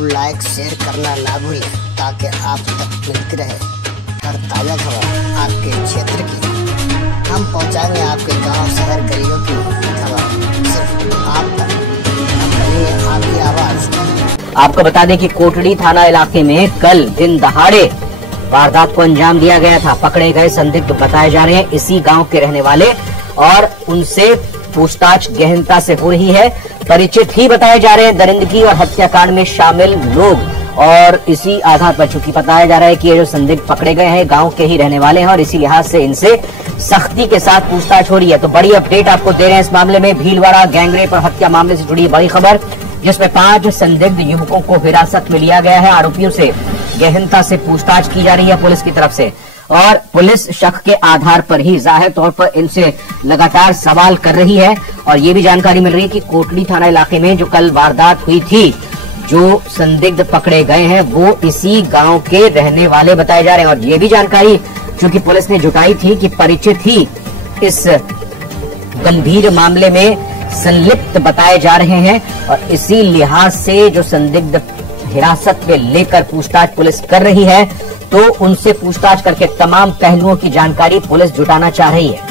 अब like share करना ना भूलें ताकि आप तक मिलती रहे हर ताज़ा खबर आपके क्षेत्र की। हम पहुंचाएंगे आपके गांव शहर गलियों की खबर सिर्फ आप तक। हम बनेंगे आपकी आवाज़। आपको बता दें कि कोटड़ी थाना इलाके में कल दिन दहाड़े वारदात को अंजाम दिया गया था। पकड़े गए संदिग्ध बताए जा रहे हैं इसी गांव के रहने वाले और उनसे पूछताछ गहनता से हो रही है। परिचित ही बताए जा रहे हैं दरिंदगी और हत्याकांड में शामिल लोग और इसी आधार पर चूंकि बताया जा रहा है कि ये जो संदिग्ध पकड़े गए हैं गांव के ही रहने वाले हैं और इसी लिहाज से इनसे सख्ती के साथ पूछताछ हो रही है। तो बड़ी अपडेट आपको दे रहे हैं इस मामले में। भीलवाड़ा गैंगरेप और हत्या मामले से जुड़ी बड़ी खबर जिसमें 5 संदिग्ध युवकों को हिरासत में लिया गया है। आरोपियों से गहनता से पूछताछ की जा रही है पुलिस की तरफ से और पुलिस शक के आधार पर ही जाहिर तौर पर इनसे लगातार सवाल कर रही है। और ये भी जानकारी मिल रही है कि कोटड़ी थाना इलाके में जो कल वारदात हुई थी, जो संदिग्ध पकड़े गए हैं वो इसी गांव के रहने वाले बताए जा रहे हैं। और ये भी जानकारी चूंकि पुलिस ने जुटाई थी कि परिचित ही इस गंभीर मामले में संलिप्त बताए जा रहे हैं और इसी लिहाज से जो संदिग्ध हिरासत में लेकर पूछताछ पुलिस कर रही है तो उनसे पूछताछ करके तमाम पहलुओं की जानकारी पुलिस जुटाना चाह रही है।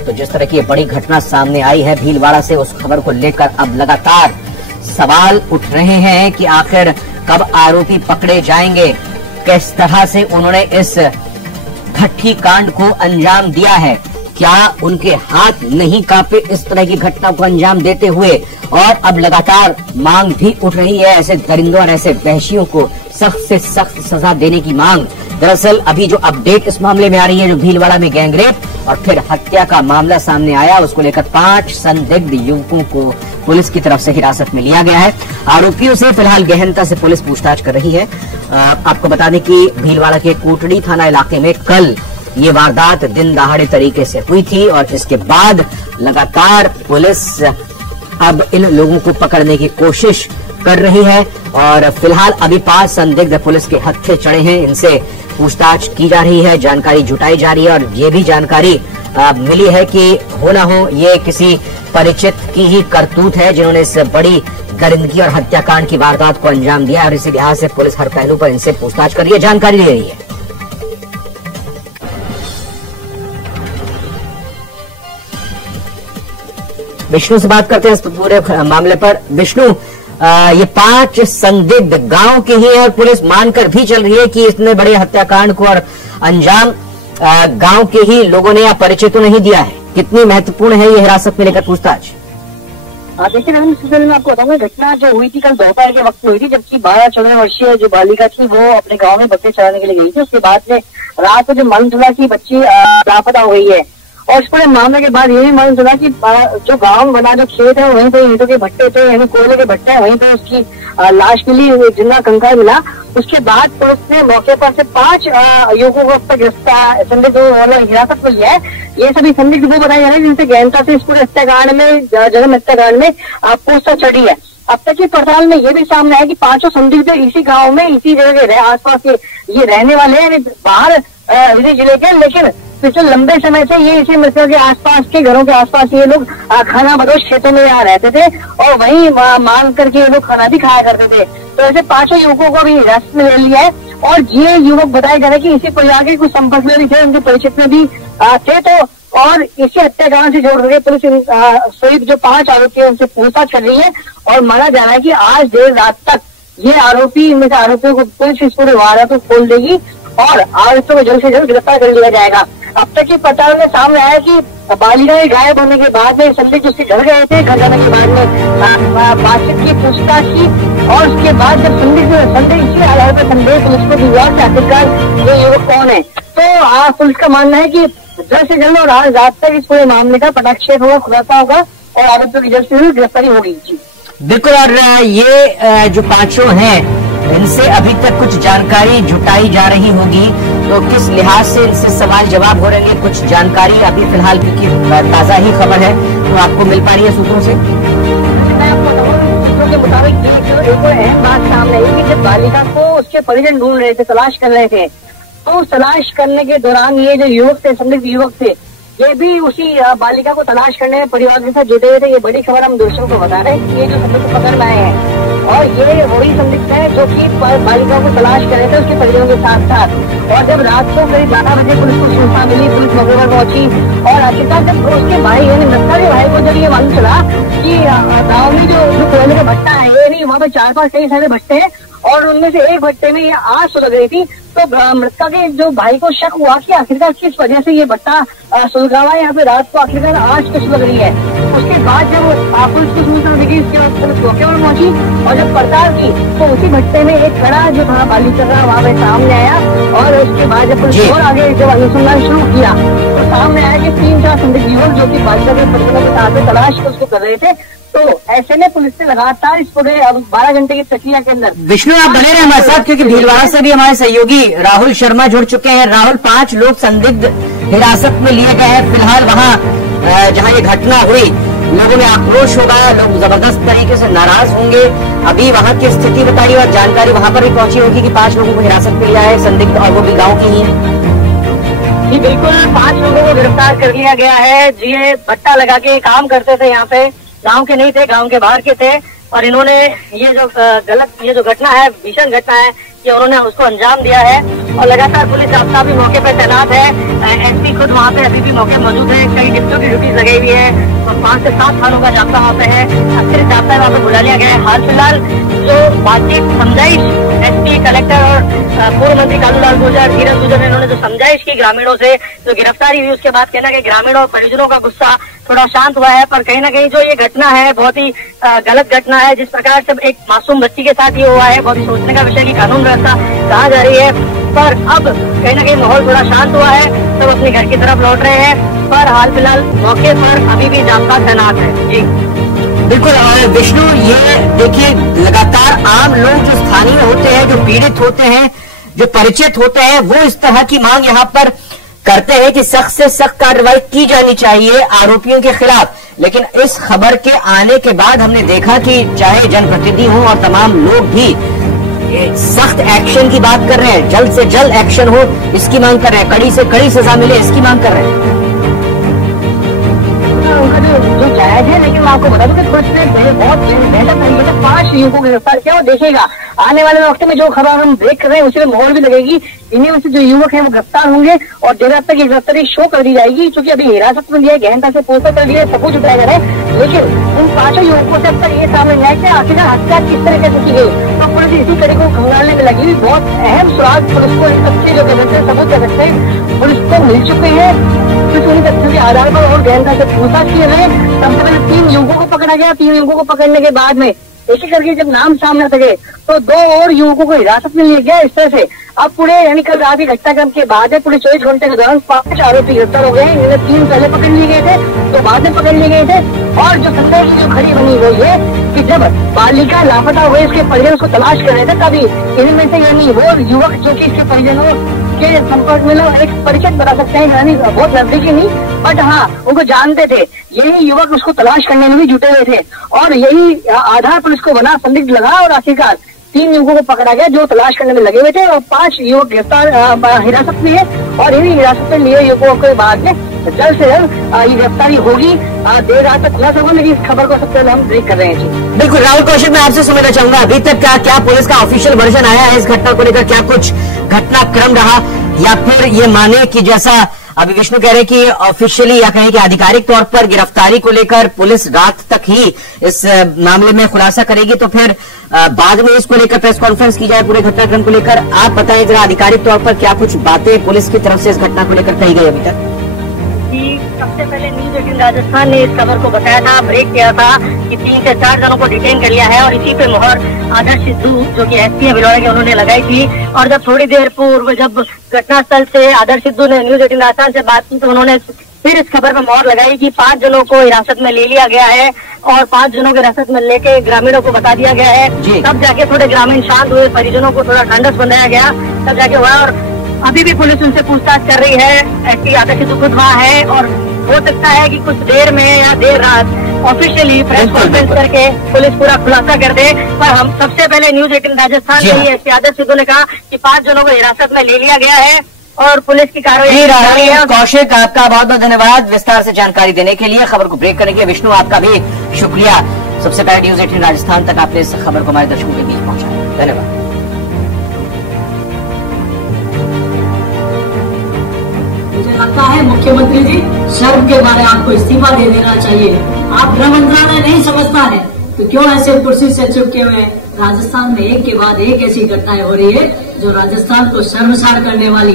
तो जिस तरह की बड़ी घटना सामने आई है भीलवाड़ा से, उस खबर को लेकर अब लगातार सवाल उठ रहे हैं कि आखिर कब आरोपी पकड़े जाएंगे, किस तरह से उन्होंने इस घट्टी कांड को अंजाम दिया है, क्या उनके हाथ नहीं कांपे इस तरह की घटना को अंजाम देते हुए। और अब लगातार मांग भी उठ रही है ऐसे दरिंदों और ऐसे वहशियों को सख्त से सख्त सजा देने की मांग। दरअसल अभी जो अपडेट इस मामले में आ रही है, जो भीलवाड़ा में गैंगरेप और फिर हत्या का मामला सामने आया, उसको लेकर 5 संदिग्ध युवकों को पुलिस की तरफ से हिरासत में लिया गया है। आरोपियों से फिलहाल गहनता से पुलिस पूछताछ कर रही है। आपको बता दें कि भीलवाड़ा के कोटड़ी थाना इलाके में कल ये वारदात दिन दहाड़े तरीके से हुई थी और इसके बाद लगातार पुलिस अब इन लोगों को पकड़ने की कोशिश कर रही है और फिलहाल अभी 5 संदिग्ध पुलिस के हत्थे चढ़े हैं। इनसे पूछताछ की जा रही है, जानकारी जुटाई जा रही है और ये भी जानकारी मिली है कि हो ना हो ये किसी परिचित की ही करतूत है जिन्होंने इस बड़ी दरिंदगी और हत्याकांड की वारदात को अंजाम दिया और इसी लिहाज से पुलिस हर पहलू पर इनसे पूछताछ कर रही है, जानकारी दे रही है। विष्णु से बात करते हैं इस पूरे मामले पर। विष्णु, ये 5 संदिग्ध गांव के ही हैं और पुलिस मानकर भी चल रही है कि इतने बड़े हत्याकांड को और अंजाम गांव के ही लोगों ने या परिचितों ने ही दिया है। कितनी महत्वपूर्ण है ये हिरासत में लेकर पूछताछ? देखिए रविंद्र, इस सिलसिले में आपको बताऊंगा घटना जो हुई थी कल दोपहर के वक्त में हुई थी, जबकि 12-14 वर्षीय जो बालिका थी वो अपने गाँव में बच्चे चलाने के लिए गई थी। उसके बाद में रात को जो मालूम चला की बच्ची लापता हो गई है और इस पूरे मामले के बाद ये भी मालूम चला कि जो गांव बना जो खेत है वहीं पे ईंटों के भट्टे थे, यानी कोयले के भट्टे हैं, वहीं पे उसकी लाश मिली, जिंदा कंकाल मिला। उसके बाद पुलिस ने मौके पर से 5 युवकों को अब तक गिरफ्तार संदिग्ध हिरासत में लिया है। ये सभी संदिग्ध वो बताए जा रहे हैं जिनसे गहनता से इस पूरे हत्याकांड में जन्म हत्याकांड में पूछताछ चढ़ी है। अब तक की पड़ताल में ये भी सामने आया कि 5 संदिग्ध इसी गाँव में इसी जगह के आसपास ये रहने वाले हैं, बाहर इसी जिले के, लेकिन पिछले लंबे समय से ये इसी मृतकों के आसपास के घरों के आसपास ये लोग खाना बदोश क्षेत्रों में यहाँ रहते थे और वहीं मांग करके ये लोग खाना भी खाया करते थे। तो ऐसे 5 युवकों को भी हिरासत में ले लिया है और ये युवक बताए जा रहे हैं कि इसी परिवार के कुछ संपर्क में भी थे, उनके परिचित में भी थे। तो और इसी हत्याकांड से जोड़ करके पुलिस सहित जो 5 आरोपी है उनसे पूछताछ कर रही है और माना जा रहा है कि आज देर रात तक ये आरोपी, इनमें से आरोपियों को पुलिस इस पूरे वारदात को खोल देगी और आरोपियों को जल्द से जल्द गिरफ्तार कर लिया जाएगा। अब तक की पड़ताल में सामने आया कि बालिका के गायब होने के बाद में संदिग्ध उसके घर गए थे, घर जाने के बाद में बातचीत की, पूछताछ की और उसके बाद जब संदिग्ध इसी आधार पर संदेह पुलिस को भी हुआ कि आखिरकार ये युवक कौन है। तो पुलिस का मानना है कि जल्द से जल्द और आज रात तक इस पूरे मामले का पटाक्षेप होगा, खुलासा होगा और आरोपियों की जल्द से जल्द गिरफ्तारी होगी। जी बिल्कुल। और ये जो 5 हैं इनसे अभी तक कुछ जानकारी जुटाई जा रही होगी, तो किस लिहाज से इनसे सवाल जवाब हो रहे हैं, कुछ जानकारी अभी फिलहाल क्योंकि ताजा ही खबर है तो आपको मिल पा रही है सूत्रों से? मैं आपको बताऊँ सूत्रों के मुताबिक एक अहम बात सामने आई कि जब बालिका को उसके परिजन ढूंढ रहे थे, तलाश कर रहे थे, तो तलाश करने के दौरान ये जो युवक थे, संदिग्ध युवक थे, ये भी उसी बालिका को तलाश करने में परिवार के साथ जुटे हुए थे। ये बड़ी खबर हम दर्शकों को बता रहे हैं कि ये जो संदिग्ध पकड़ में आए हैं और ये वही संदिग्ध है जो कि बालिका को तलाश कर रहे थे उसके परिजनों के साथ साथ। और जब रात को करीब 12 बजे पुलिस को सूचना मिली, पुलिस मौके पर पहुंची और आखिरकार जब उसके भाई यानी नक्सल के भाई को जब ये मालूम चला कि गाँव में जो कोयले का भट्टा है ये नहीं, वहाँ पे 4-5 कई सारे भट्टे हैं और उनमें से एक भट्टे में ये आग सुलग रही थी, तो मृतका के जो भाई को शक हुआ कि आखिरकार किस वजह से ये भट्टा सुलगा हुआ है, यहाँ पे रात को आखिरकार आग क्यों सुलग रही है। उसके बाद जब पुलिस को सूचना मिली, इसके बाद पुलिस मौके पर पहुंची और जब पड़ताल की तो उसी भट्टे में एक कड़ा जो था बालिका का वहाँ पे सामने आया। और उसके बाद जब पुलिस और आगे जब अनुसंधान शुरू किया तो सामने आया कि 3-4 संदिग्ध युवक जो कि बालिका के परिजनों के साथ तलाश उसको कर रहे थे। तो ऐसे में पुलिस ने लगातार इस पूरे 12 घंटे की प्रक्रिया के अंदर। विष्णु, आप बने रहे हमारे साथ क्योंकि भीलवाड़ा से भी हमारे सहयोगी राहुल शर्मा जुड़ चुके हैं। राहुल, 5 लोग संदिग्ध हिरासत में लिए गए हैं। फिलहाल वहाँ जहाँ ये घटना हुई लोगों में आक्रोश होगा, लोग जबरदस्त तरीके से नाराज होंगे। अभी वहाँ की स्थिति बताइए और जानकारी वहाँ पर भी पहुंची होगी कि 5 लोगों को हिरासत में लिया है संदिग्ध और वो भी गाँव की ही है। जी बिल्कुल, 5 लोगों को गिरफ्तार कर लिया गया है। जी ये भट्टा लगा के काम करते थे, यहाँ पे गांव के नहीं थे, गांव के बाहर के थे और इन्होंने ये जो घटना है, भीषण घटना है, ये उन्होंने उसको अंजाम दिया है। और लगातार पुलिस जाब्ता भी मौके पर तैनात है। एसपी खुद वहाँ पे अभी भी मौके मौजूद है। कई डिप्टियों की ड्यूटीज लगाई हुई है और 5 से 7 थानों का जाब्ता वहाँ पे है। अतिरिक्त जाब्ता वहाँ पे बुला लिया गया है। हाल फिलहाल जो बातचीत समझाइश एसपी, कलेक्टर और पूर्व मंत्री कालूलाल गुर्जर, धीरज गुर्जर ने इन्होंने जो समझाइश की ग्रामीणों से, जो गिरफ्तारी हुई उसके बाद कहना कि ग्रामीणों और परिजनों का गुस्सा थोड़ा शांत हुआ है। पर कहीं ना कहीं जो ये घटना है बहुत ही गलत घटना है। जिस प्रकार से एक मासूम बच्ची के साथ ये हुआ है, बहुत ही सोचने का विषय की कानून व्यवस्था कहाँ जा रही है। पर अब कहीं ना कहीं माहौल थोड़ा शांत हुआ है, सब अपने घर की तरफ लौट रहे हैं। पर हाल फिलहाल मौके पर अभी भी जाब्ता तैनात है। जी बिल्कुल विष्णु, ये देखिए लगातार आम लोग जो स्थानीय होते हैं, जो पीड़ित होते हैं, जो परिचित होते हैं, वो इस तरह की मांग यहाँ पर करते हैं कि सख्त से सख्त कार्रवाई की जानी चाहिए आरोपियों के खिलाफ। लेकिन इस खबर के आने के बाद हमने देखा कि चाहे जनप्रतिनिधि हो और तमाम लोग भी सख्त एक्शन की बात कर रहे हैं, जल्द से जल्द एक्शन हो इसकी मांग कर रहे हैं, कड़ी से कड़ी सजा मिले इसकी मांग कर रहे हैं। उनका जो जायज है, लेकिन मैं आपको बता दूं कि कुछ बहुत बेहतर तरीके से 5 युवकों को गिरफ्तार किया और देखिएगा आने वाले वक्त में जो खबर हम देख रहे हैं उसी में मोहर भी लगेगी। इन्हीं में से जो युवक है वो गिरफ्तार होंगे और देर रात तक ये गिरफ्तारी शो कर दी जाएगी, क्योंकि अभी हिरासत में लिया, गहनता से पूछताछ कर लिया, सबूत जुटाया जा रहा है। लेकिन उन 5 युवकों से अब तक ये सामने आया कि आखिरकार हत्या किस तरीके से की गई। तो पुलिस इसी तरीके को खंगालने में लगी हुई। बहुत अहम सुराग पुलिस को अच्छे जो कह सकते हैं, सबूत कह सकते हैं, पुलिस को मिल चुके हैं। उन्हीं तथ्यों के आधार पर और गहनता से पूछताछ किए गए। सबसे पहले 3 युवकों को पकड़ा गया। 3 युवकों को पकड़ने के बाद में एक एक करके जब नाम सामने आ सके तो 2 और युवकों को हिरासत में लिया गया। इस तरह से अब पूरे यानी कल रात की घटनाक्रम के बाद है पूरे 24 घंटे के दौरान 5 आरोपी गिरफ्तार हो गए हैं। इनमें 3 पहले पकड़ लिए गए थे, तो बाद में पकड़ लिए गए थे। और जो सत्ता की जो खड़ी बनी हुई है कि जब बालिका लापता हुए इसके परिजन उसको तलाश कर रहे थे, तभी इनमें से यानी वो युवक जो कि इसके परिजनों के संपर्क में लोग एक परिचित बना सकते हैं, यानी बहुत नजदीकी नहीं, बट हाँ उनको जानते थे। यही युवक उसको तलाश करने में भी जुटे हुए थे और यही आधार पुलिस को बना, संदिग्ध लगा और आखिरकार 3 युवकों को पकड़ा गया जो तलाश करने में लगे हुए थे और 5 युवक गिरफ्तार हिरासत में है। और इन्हीं हिरासत में लिए युवकों के बाद में जल्द से जल्द ये गिरफ्तारी होगी। देर रात तक खुलासा होगा, लेकिन इस खबर को सबसे पहले हम ब्रेक कर रहे हैं। जी बिल्कुल राहुल कौशिक, मैं आपसे समझना चाहूंगा अभी तक क्या पुलिस का ऑफिशियल वर्जन आया है इस घटना को लेकर? क्या कुछ घटनाक्रम रहा या फिर ये माने कि जैसा अभी विष्णु कह रहे कि ऑफिशियली या कहें कि आधिकारिक तौर पर गिरफ्तारी को लेकर पुलिस रात तक ही इस मामले में खुलासा करेगी, तो फिर बाद में इसको लेकर प्रेस कॉन्फ्रेंस की जाए पूरे घटनाक्रम को लेकर? आप बताएं जरा आधिकारिक तौर पर क्या कुछ बातें पुलिस की तरफ से इस घटना को लेकर कही गई अभी तक? सबसे पहले न्यूज 18 राजस्थान ने इस खबर को बताया था, ब्रेक किया था कि 3 से 4 जनों को डिटेन कर लिया है और इसी पे मुहर आदर्श सिद्धू जो कि एसपी है भिलवाड़ा के, उन्होंने लगाई थी। और जब थोड़ी देर पूर्व जब घटनास्थल से आदर्श सिद्धू ने न्यूज 18 राजस्थान से बात की तो उन्होंने फिर इस खबर पर मुहर लगाई कि 5 जनों को हिरासत में ले लिया गया है और 5 जनों को हिरासत में लेके ग्रामीणों को बता दिया गया है। तब जाके थोड़े ग्रामीण शांत हुए, परिजनों को थोड़ा ढांढस बनाया गया, तब जाके हुआ। और अभी भी पुलिस उनसे पूछताछ कर रही है। एसपी आदर्श सिद्धू खुद वहाँ है और हो सकता है कि कुछ देर में या देर रात ऑफिशियली प्रेस कॉन्फ्रेंस करके पुलिस पूरा खुलासा कर दे। पर हम सबसे पहले न्यूज 18 राजस्थान में एसपी आदर्श सिद्धू ने कहा कि 5 जनों को हिरासत में ले लिया गया है और पुलिस की कार्रवाई जारी है। कौशिक, आपका बहुत बहुत धन्यवाद विस्तार से जानकारी देने के लिए, खबर को ब्रेक करने के लिए। विष्णु, आपका भी शुक्रिया, सबसे पहले न्यूज 18 राजस्थान तक आपने इस खबर को हमारे दर्शकों के बीच पहुंचाया। धन्यवाद। मुझे लगता है मुख्यमंत्री जी, शर्म के बारे आपको इस्तीफा दे देना चाहिए। आप गृह मंत्रालय नहीं समझता है तो क्यों ऐसे कुर्सी से चिपके हुए? राजस्थान में एक के बाद एक ऐसी घटनाएं हो रही है जो राजस्थान को शर्मसार करने वाली,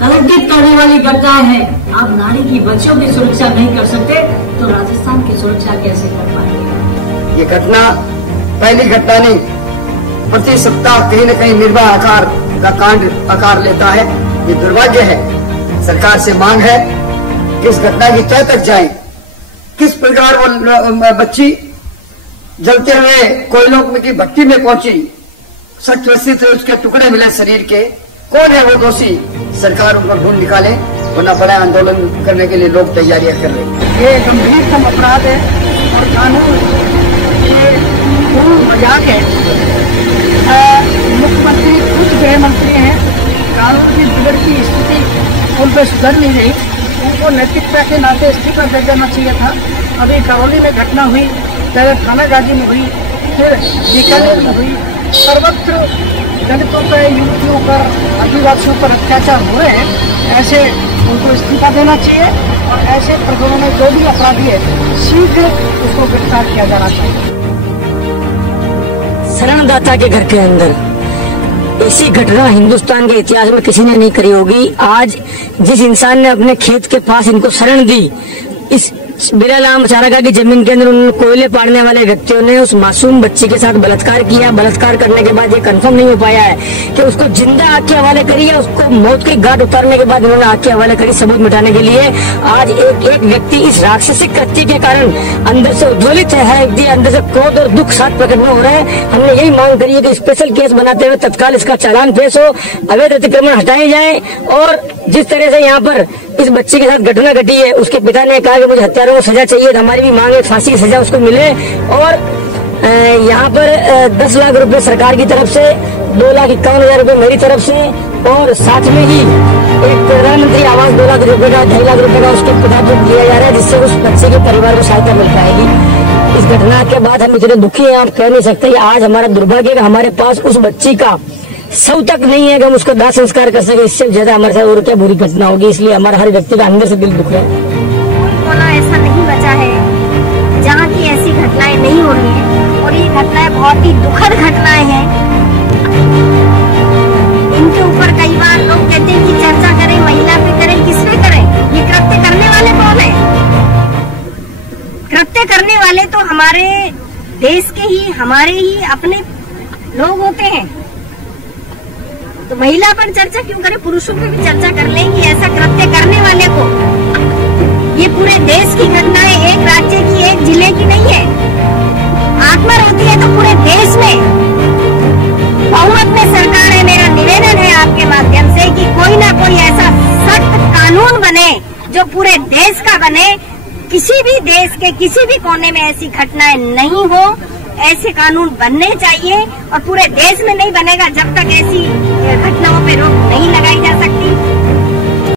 कलंकित करने वाली घटनाएं हैं। आप नारी की, बच्चों की सुरक्षा नहीं कर सकते तो राजस्थान की सुरक्षा कैसे कर पाएंगे? ये घटना पहली घटना नहीं, प्रति सप्ताह कहीं न कहीं निर्भया आकार का कांड आकार लेता है। ये दुर्भाग्य है। सरकार से मांग है कि इस घटना की तह तक जाए। किस प्रकार वो बच्ची जलते हुए कोयलों की भट्टी में पहुंची, सख्त रस्सी से उसके टुकड़े मिले शरीर के, कौन है वो दोषी? सरकार उन पर ढूंढ निकाले, वरना बड़ा आंदोलन करने के लिए लोग तैयारियां कर रहे हैं। ये गंभीरतम अपराध है और कानून ये पूर्ण मजाक है। मुख्यमंत्री खुद गृह मंत्री हैं, कानून की बिगड़ती स्थिति उन पर सुधर नहीं रही, उनको नैतिकता के नाते इस्तीफा दे देना चाहिए था। अभी करौली में घटना हुई, पहले थानागाजी में हुई, फिर बीकानेर में हुई, सर्वत्र दलितों पर, युवतियों पर, आदिवासियों पर अत्याचार हो रहे हैं। ऐसे उनको इस्तीफा देना चाहिए और ऐसे प्रकरणों में जो भी अपराधी है शीघ्र उसको गिरफ्तार किया जाना चाहिए। शरणदाता के घर के अंदर ऐसी घटना हिंदुस्तान के इतिहास में किसी ने नहीं करी होगी। आज जिस इंसान ने अपने खेत के पास इनको शरण दी, इस बिरालाम चारागाह की जमीन के अंदर उन कोयले पाड़ने वाले व्यक्तियों ने उस मासूम बच्ची के साथ बलात्कार किया। बलात्कार करने के बाद ये कंफर्म नहीं हो पाया है कि उसको जिंदा आग के हवाले करी या उसको मौत के घाट उतारने के बाद उन्होंने आग के हवाले करी, सबूत मिटाने के लिए। आज एक व्यक्ति इस राक्षसिक कृत्य के कारण अंदर से उज्ज्वलित है, अंदर से क्रोध और दुख साथ प्रकट में हो रहा है। हमने यही मांग करी है कि स्पेशल केस बनाते हुए तत्काल इसका चालान पेश हो, अवैध अतिक्रमण हटाए जाए। और जिस तरह से यहाँ पर इस बच्चे के साथ घटना घटी है, उसके पिता ने कहा कि मुझे हत्यारों को सजा चाहिए, हमारी भी मांग है फांसी की सजा उसको मिले। और यहाँ पर 10 लाख रुपए सरकार की तरफ से, 2,51,000 रुपए मेरी तरफ से, और साथ में ही एक प्रधानमंत्री आवास 2 लाख रुपए का, 2.5 लाख रुपए का उसके पिता को दिया जा रहा है, जिससे उस बच्चे के परिवार को सहायता मिल पाएगी। इस घटना के बाद हम इतने दुखी हैं, आप कह नहीं सकते। आज हमारा दुर्भाग्य है, हमारे पास उस बच्ची का शव तक नहीं है कि हम उसको दाह संस्कार कर सके। इससे ज्यादा हमारे साथ और क्या बुरी घटना होगी। इसलिए हमारा हर व्यक्ति का अंदर से दिल दुख रहा है। ऐसा नहीं बचा है जहाँ की ऐसी घटनाएं नहीं हो रही है, और ये घटनाएं बहुत ही दुखद घटनाएं हैं। इनके ऊपर कई बार लोग कहते हैं कि चर्चा करें, महिला पे करें, किस पे करें? ये कृत्य करने वाले कौन है? कृत्य करने वाले तो हमारे देश के ही, हमारे ही अपने लोग होते हैं। तो महिला पर चर्चा क्यों करें? पुरुषों पे भी चर्चा कर लें कि ऐसा कृत्य करने वाले को। ये पूरे देश की घटना है, एक राज्य की, एक जिले की नहीं है। आत्मा रहती है तो पूरे देश में बहुमत में सरकार है। मेरा निवेदन है आपके माध्यम से कि कोई ना कोई ऐसा सख्त कानून बने जो पूरे देश का बने। किसी भी देश के किसी भी कोने में ऐसी घटनाएं नहीं हो, ऐसे कानून बनने चाहिए। और पूरे देश में नहीं बनेगा जब तक ऐसी घटनाओं पे रोक नहीं लगाई जा सकती।